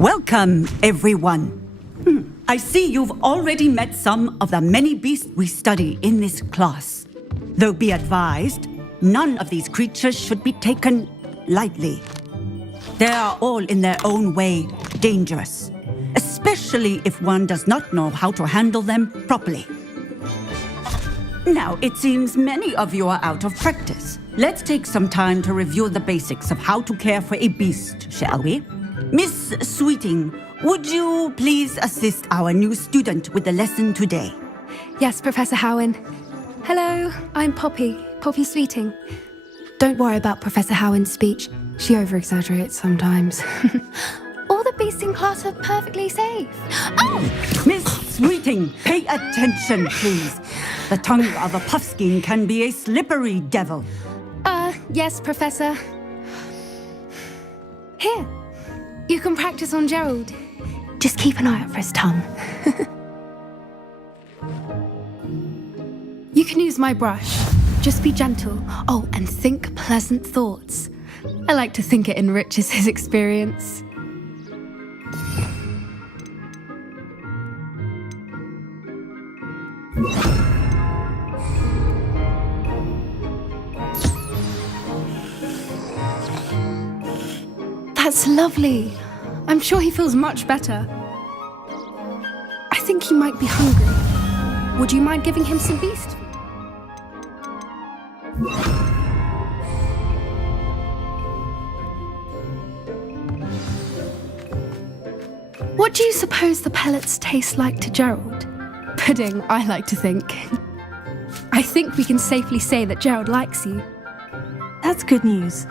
Welcome, everyone. I see you've already met some of the many beasts we study in this class. Though be advised, none of these creatures should be taken lightly. They are all in their own way dangerous, especially if one does not know how to handle them properly. Now, it seems many of you are out of practice. Let's take some time to review the basics of how to care for a beast, shall we? Miss Sweeting, would you please assist our new student with the lesson today? Yes, Professor Howen. Hello, I'm Poppy Sweeting. Don't worry about Professor Howen's speech. She over-exaggerates sometimes. All the beasts in class are perfectly safe. Oh! Miss Sweeting, pay attention, please. The tongue of a puffskein can be a slippery devil. Yes, Professor. Here, you can practice on Gerald. Just keep an eye out for his tongue. You can use my brush. Just be gentle. Oh, and think pleasant thoughts. I like to think it enriches his experience. That's lovely. I'm sure he feels much better. I think he might be hungry. Would you mind giving him some beast? What do you suppose the pellets taste like to Gerald? Pudding, I like to think. I think we can safely say that Gerald likes you. That's good news.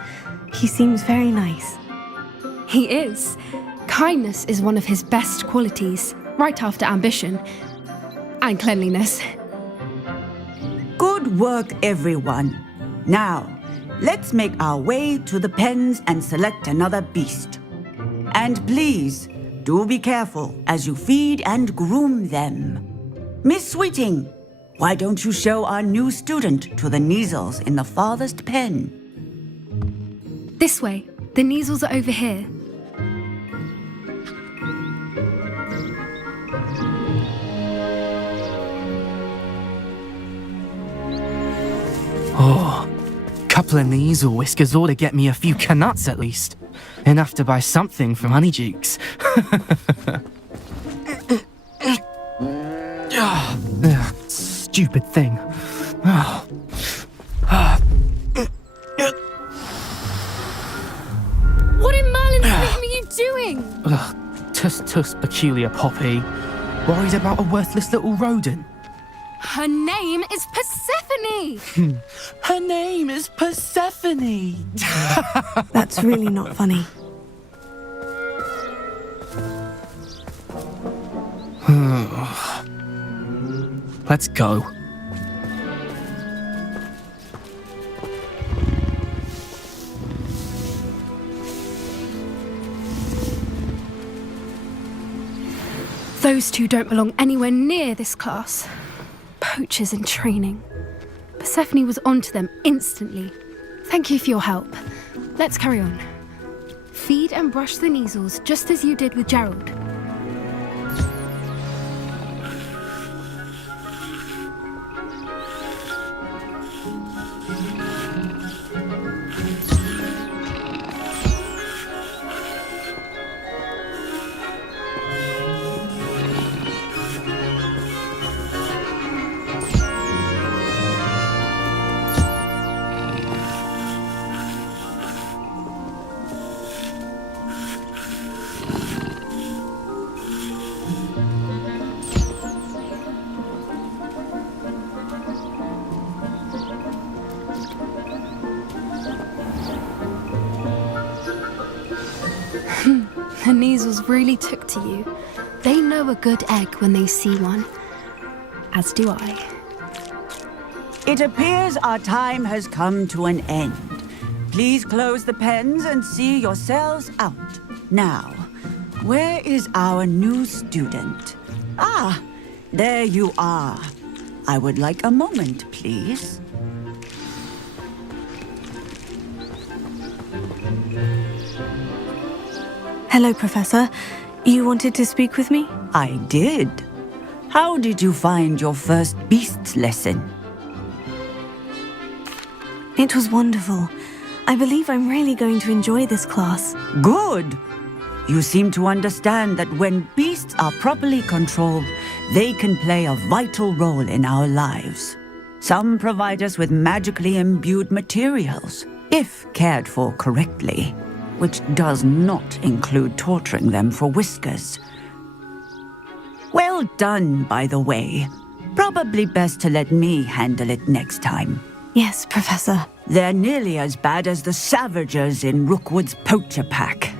He seems very nice. He is. Kindness is one of his best qualities, right after ambition and cleanliness. Good work, everyone. Now, let's make our way to the pens and select another beast. And please, do be careful as you feed and groom them. Miss Sweeting, why don't you show our new student to the Neasels in the farthest pen? This way. The Neasels are over here. Oh, couple of Neasel whiskers ought to get me a few canuts at least. Enough to buy something from Honeydukes. Stupid thing. What in Merlin's name are you doing? Tuss, peculiar Poppy. Worried about a worthless little rodent. Her name is Persephone! Her name is Persephone! That's really not funny. Let's go. Those two don't belong anywhere near this class. Poachers in training. Persephone was onto them instantly. Thank you for your help. Let's carry on. Feed and brush the Neasels just as you did with Gerald. The Neasels really took to you. They know a good egg when they see one. As do I. It appears our time has come to an end. Please close the pens and see yourselves out. Now, where is our new student? Ah, there you are. I would like a moment, please. Hello, Professor. You wanted to speak with me? I did. How did you find your first beasts lesson? It was wonderful. I believe I'm really going to enjoy this class. Good. You seem to understand that when beasts are properly controlled, they can play a vital role in our lives. Some provide us with magically imbued materials, if cared for correctly, which does not include torturing them for whiskers. Well done, by the way. Probably best to let me handle it next time. Yes, Professor. They're nearly as bad as the Savagers in Rookwood's poacher pack.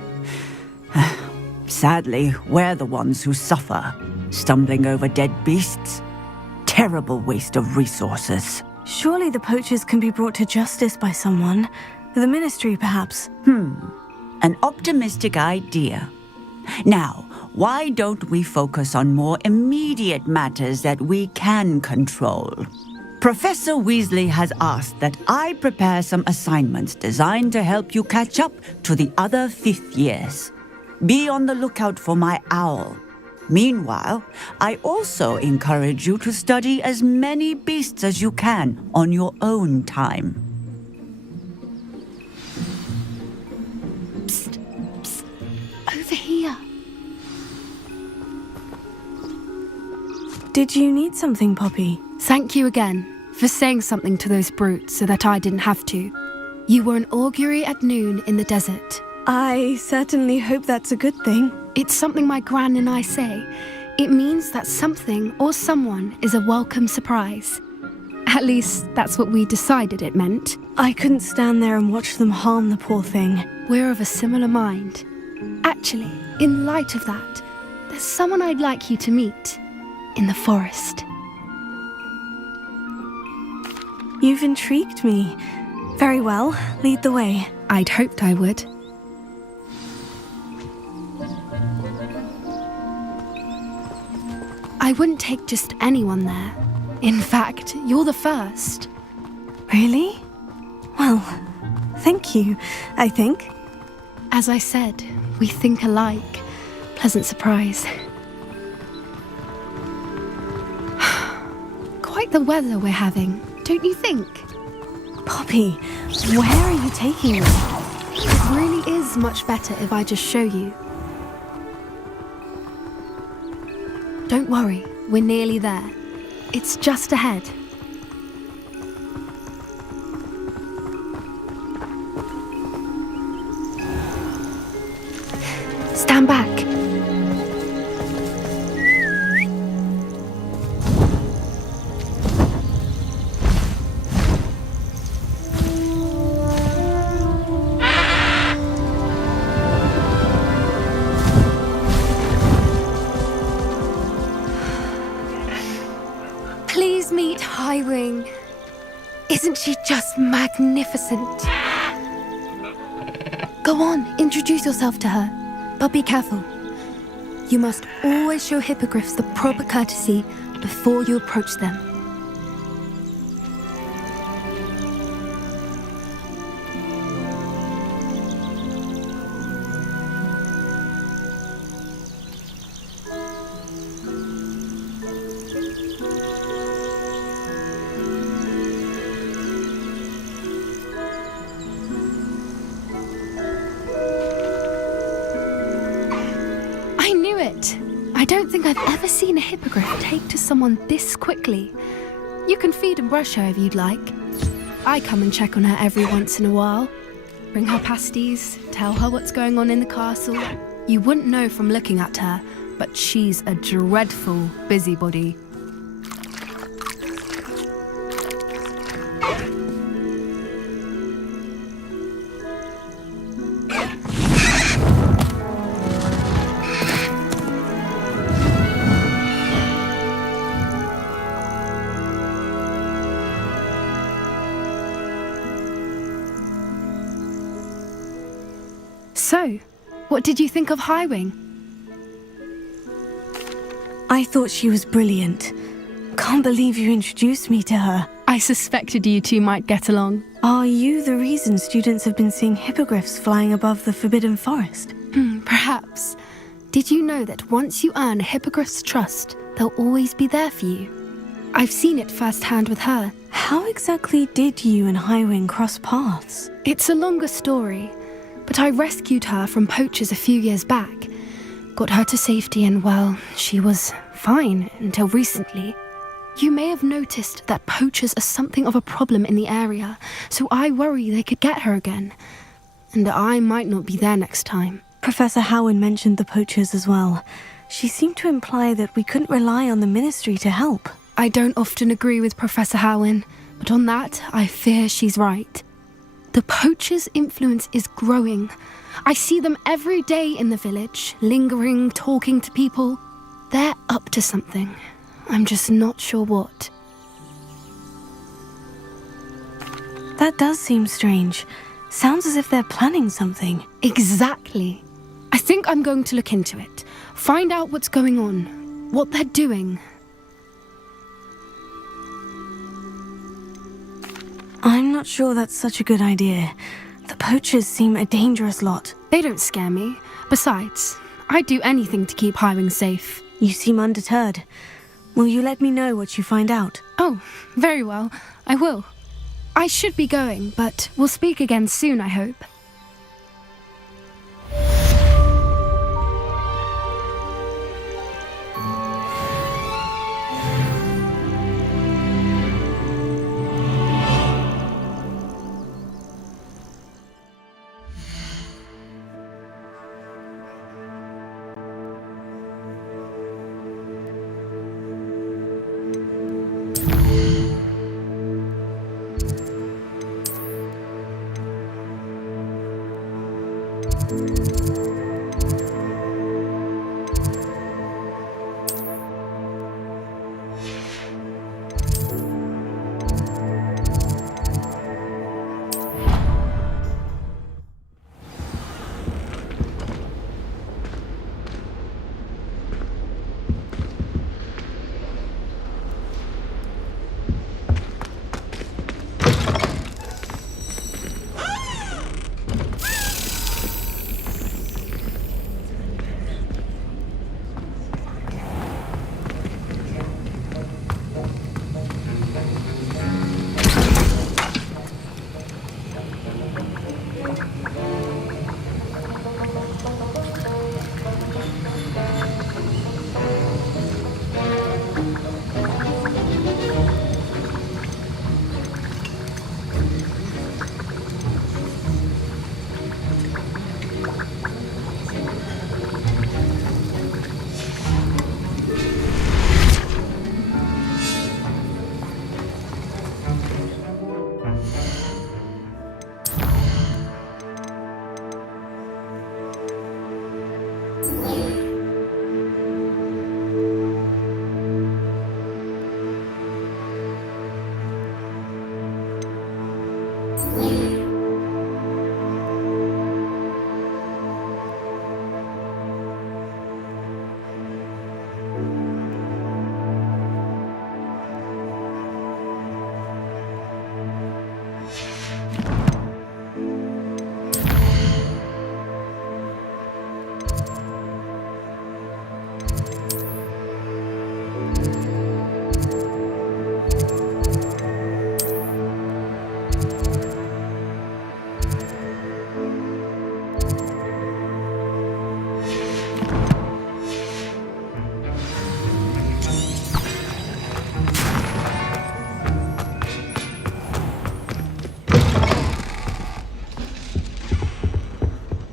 Sadly, we're the ones who suffer, stumbling over dead beasts. Terrible waste of resources. Surely the poachers can be brought to justice by someone. The Ministry, perhaps. An optimistic idea. Now, why don't we focus on more immediate matters that we can control? Professor Weasley has asked that I prepare some assignments designed to help you catch up to the other fifth years. Be on the lookout for my owl. Meanwhile, I also encourage you to study as many beasts as you can on your own time. Psst, psst, over here. Did you need something, Poppy? Thank you again for saying something to those brutes so that I didn't have to. You were an augury at noon in the desert. I certainly hope that's a good thing. It's something my gran and I say. It means that something or someone is a welcome surprise. At least, that's what we decided it meant. I couldn't stand there and watch them harm the poor thing. We're of a similar mind. Actually, in light of that, there's someone I'd like you to meet in the forest. You've intrigued me. Very well, lead the way. I'd hoped I would. I wouldn't take just anyone there. In fact, you're the first. Really? Well, thank you, I think. As I said, we think alike. Pleasant surprise. Quite the weather we're having, don't you think? Poppy, where are you taking me? It really is much better if I just show you. Don't worry, we're nearly there. It's just ahead. Stand back. Please meet Highwing. Isn't she just magnificent? Go on, introduce yourself to her. But be careful. You must always show hippogriffs the proper courtesy before you approach them. I don't think I've ever seen a hippogriff take to someone this quickly. You can feed and brush her if you'd like. I come and check on her every once in a while. Bring her pasties, tell her what's going on in the castle. You wouldn't know from looking at her, but she's a dreadful busybody. So, what did you think of Highwing? I thought she was brilliant. Can't believe you introduced me to her. I suspected you two might get along. Are you the reason students have been seeing hippogriffs flying above the Forbidden Forest? Perhaps Perhaps. Did you know that once you earn a hippogriff's trust, they'll always be there for you? I've seen it firsthand with her. How exactly did you and Highwing cross paths? It's a longer story, but I rescued her from poachers a few years back. Got her to safety and, well, she was fine until recently. You may have noticed that poachers are something of a problem in the area, so I worry they could get her again. And I might not be there next time. Professor Howin mentioned the poachers as well. She seemed to imply that we couldn't rely on the ministry to help. I don't often agree with Professor Howin, but on that, I fear she's right. The poachers' influence is growing. I see them every day in the village, lingering, talking to people. They're up to something. I'm just not sure what. That does seem strange. Sounds as if they're planning something. Exactly. I think I'm going to look into it. Find out what's going on, what they're doing. I'm not sure that's such a good idea. The poachers seem a dangerous lot. They don't scare me. Besides, I'd do anything to keep Highwing safe. You seem undeterred. Will you let me know what you find out? Oh, very well. I will. I should be going, but we'll speak again soon, I hope.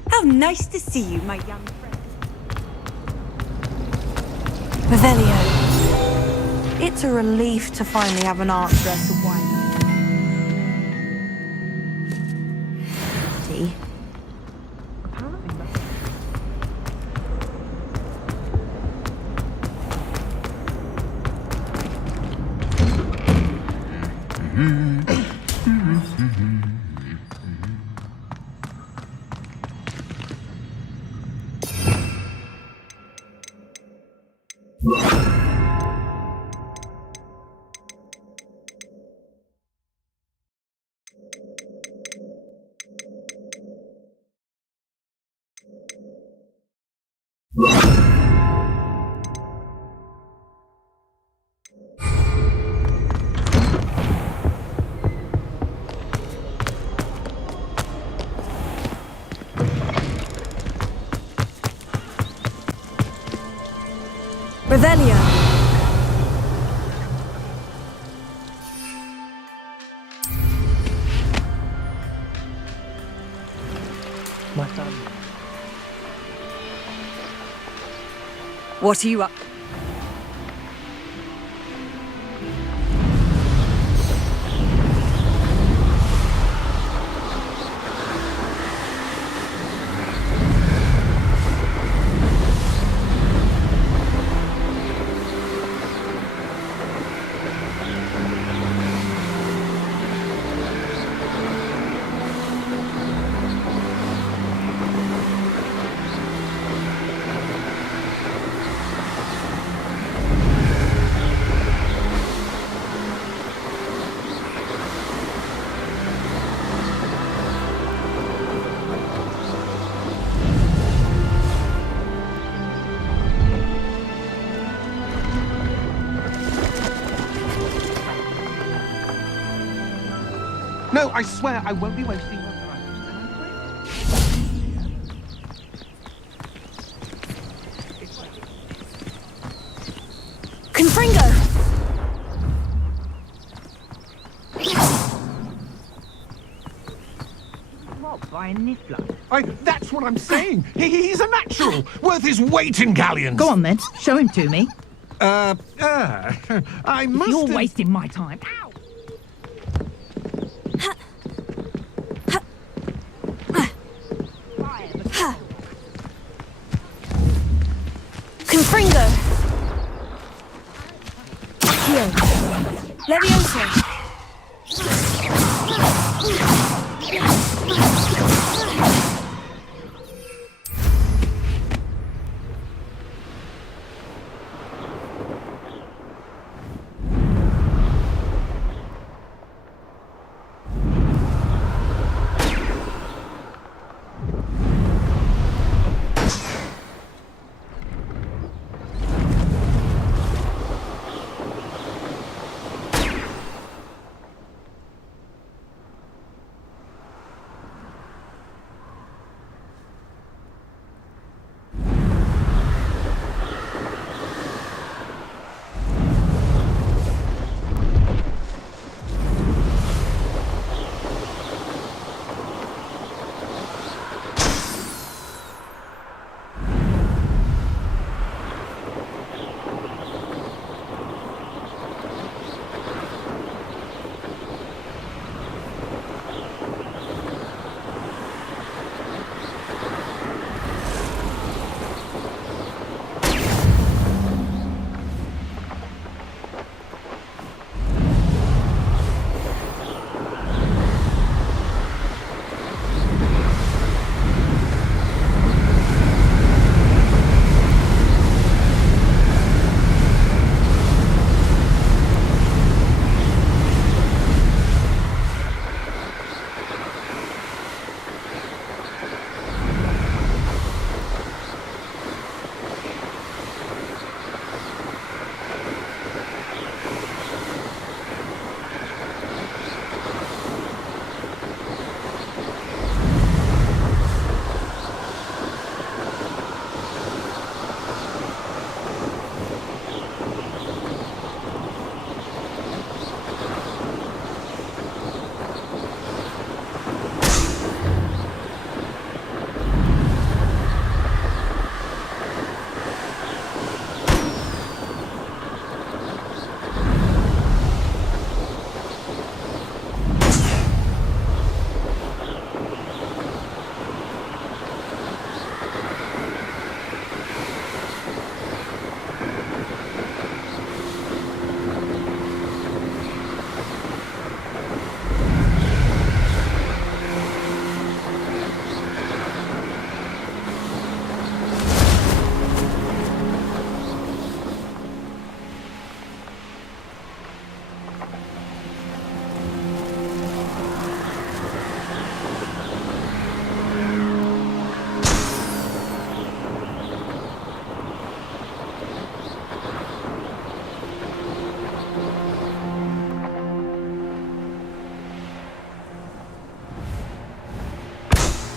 How nice to see you, my young friend. Revelio. It's a relief to finally have an answer as to why. Tea. Revelio. My son. What are you up? No, I swear I won't be wasting your time. Confringo! What, by a niffler? That's what I'm saying. He's a natural, worth his weight in galleons. Go on then, show him to me. I must. You're wasting my time. Ow! Confringo! Accio! Levioso!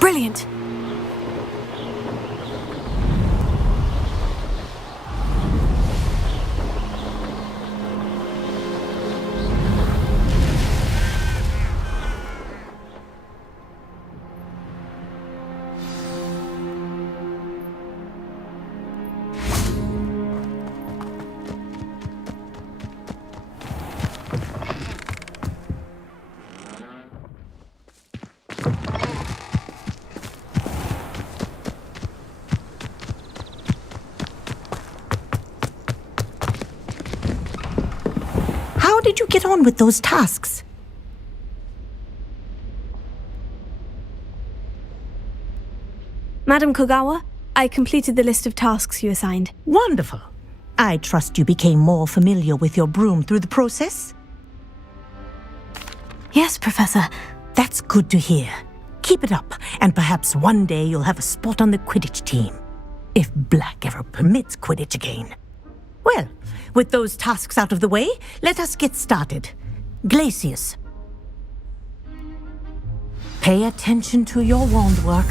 Brilliant! get on with those tasks. Madam Kogawa, I completed the list of tasks you assigned. Wonderful. I trust you became more familiar with your broom through the process? Yes, Professor. That's good to hear. Keep it up, and perhaps one day you'll have a spot on the Quidditch team. If Black ever permits Quidditch again. Well, with those tasks out of the way, let us get started. Glacius. Pay attention to your wand work.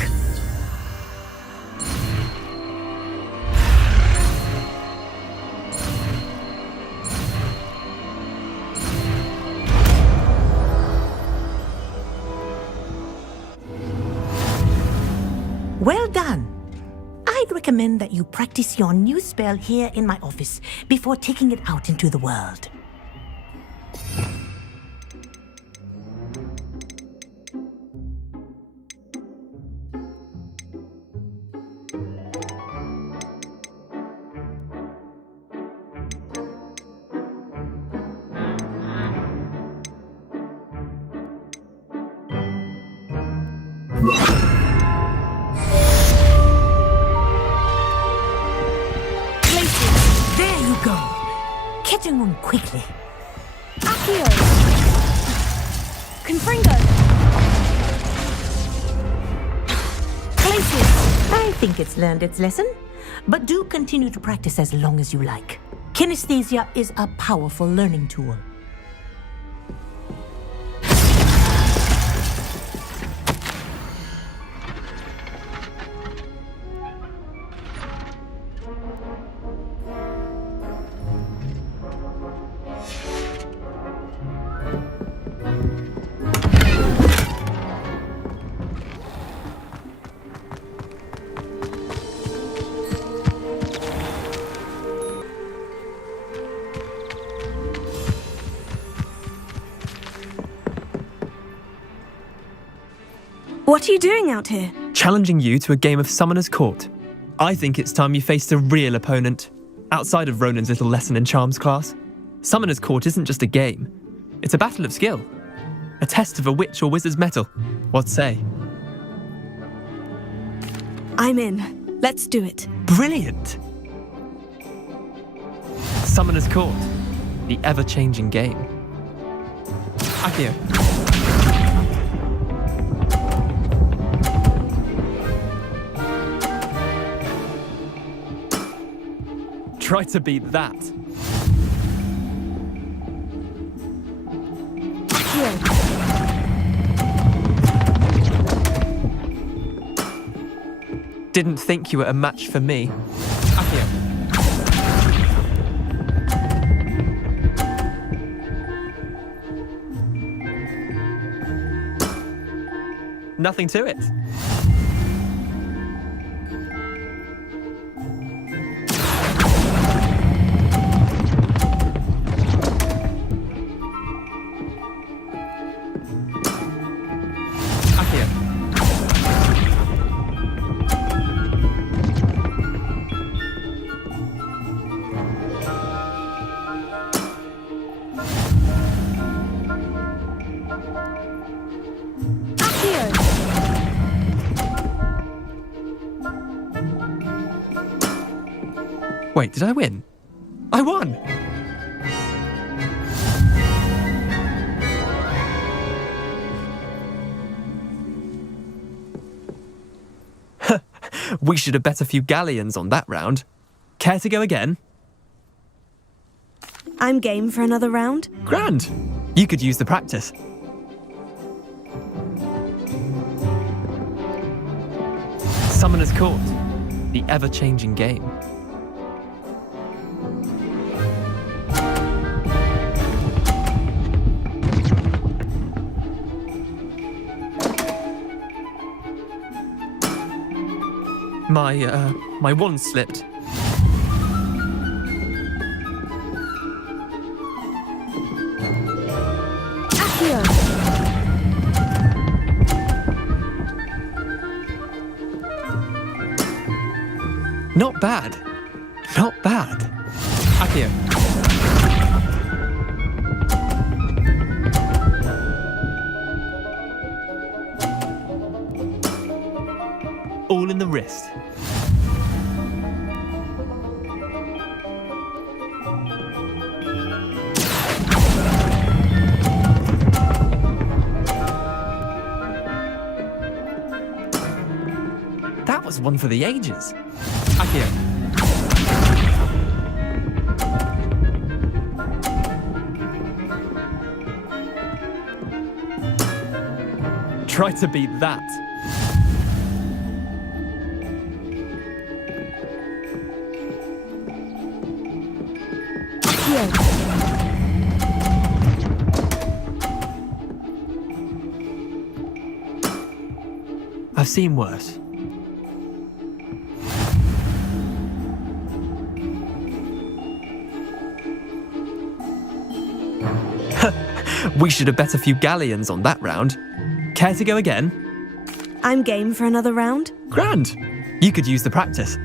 Well done. I'd recommend that you practice your new spell here in my office before taking it out into the world. There you go. Catching one quickly. Accio! Confringo! Glacius, I think it's learned its lesson, but do continue to practice as long as you like. Kinesthesia is a powerful learning tool. What are you doing out here? Challenging you to a game of Summoner's Court. I think it's time you faced a real opponent, outside of Ronan's little lesson in Charms class. Summoner's Court isn't just a game. It's a battle of skill. A test of a witch or wizard's mettle. What say? I'm in. Let's do it. Brilliant! Summoner's Court. The ever-changing game. Accio. Try to beat that. Didn't think you were a match for me. Accio. Nothing to it. Wait, did I win? I won! We should have bet a few galleons on that round. Care to go again? I'm game for another round. Grand! You could use the practice. Summoner's Court. The ever-changing game. My wand slipped. Accio! Not bad. Not bad. Accio. All in the wrist. That was one for the ages. Akio. Try to beat that. I've seen worse. We should have bet a few galleons on that round. Care to go again? I'm game for another round. Grand. You could use the practice.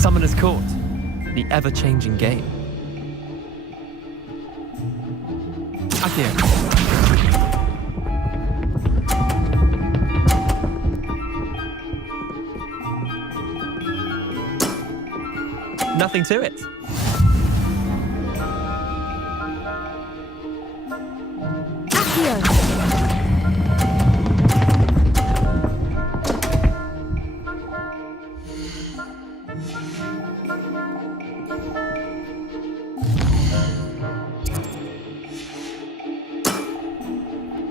Summoner's Court. The ever-changing game. Akio. Nothing to it.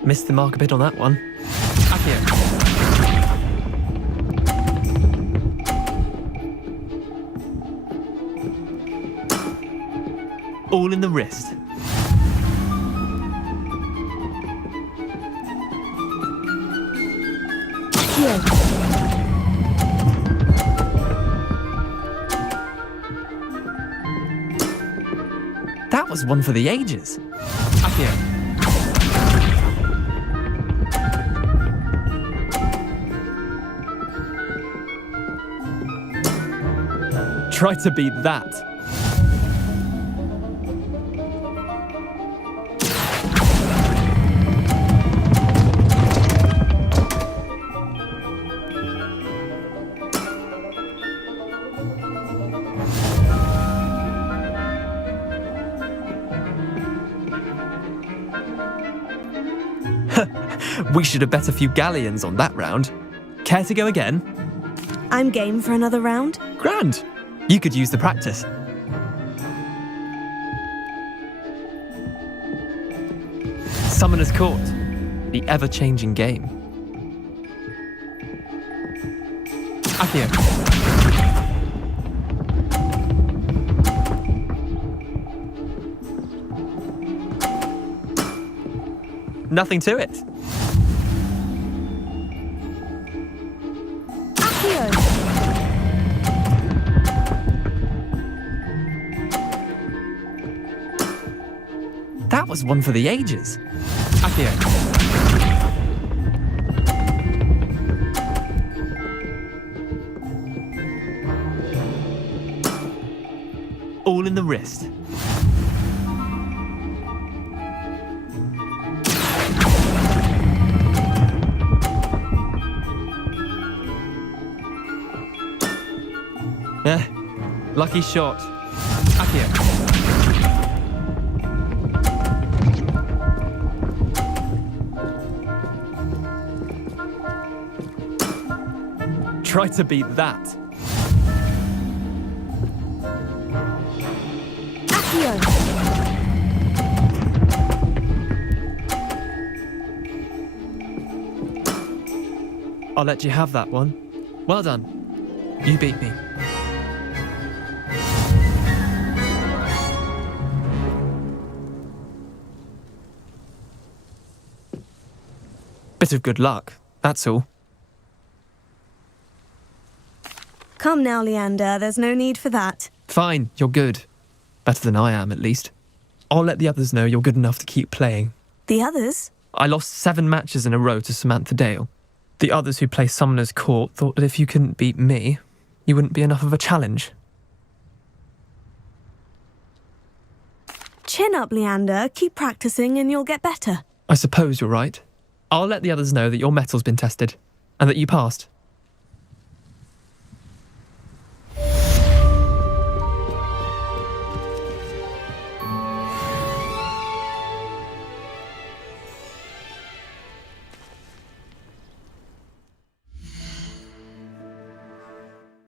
Missed the mark a bit on that one. Akio. All in the wrist. That was one for the ages. Akio. Try to beat that. We should have bet a few galleons on that round. Care to go again? I'm game for another round. Grand. You could use the practice. Summoner's Court. The ever-changing game. Akio. Nothing to it. That was one for the ages. Akio. All in the wrist. Lucky shot. Akio. Try to beat that. Akio. I'll let you have that one. Well done. You beat me. Bit of good luck, that's all. Come now, Leander, there's no need for that. Fine, you're good. Better than I am, at least. I'll let the others know you're good enough to keep playing. The others? I lost 7 matches in a row to Samantha Dale. The others who play Summoner's Court thought that if you couldn't beat me, you wouldn't be enough of a challenge. Chin up, Leander. Keep practicing and you'll get better. I suppose you're right. I'll let the others know that your metal's been tested, and that you passed.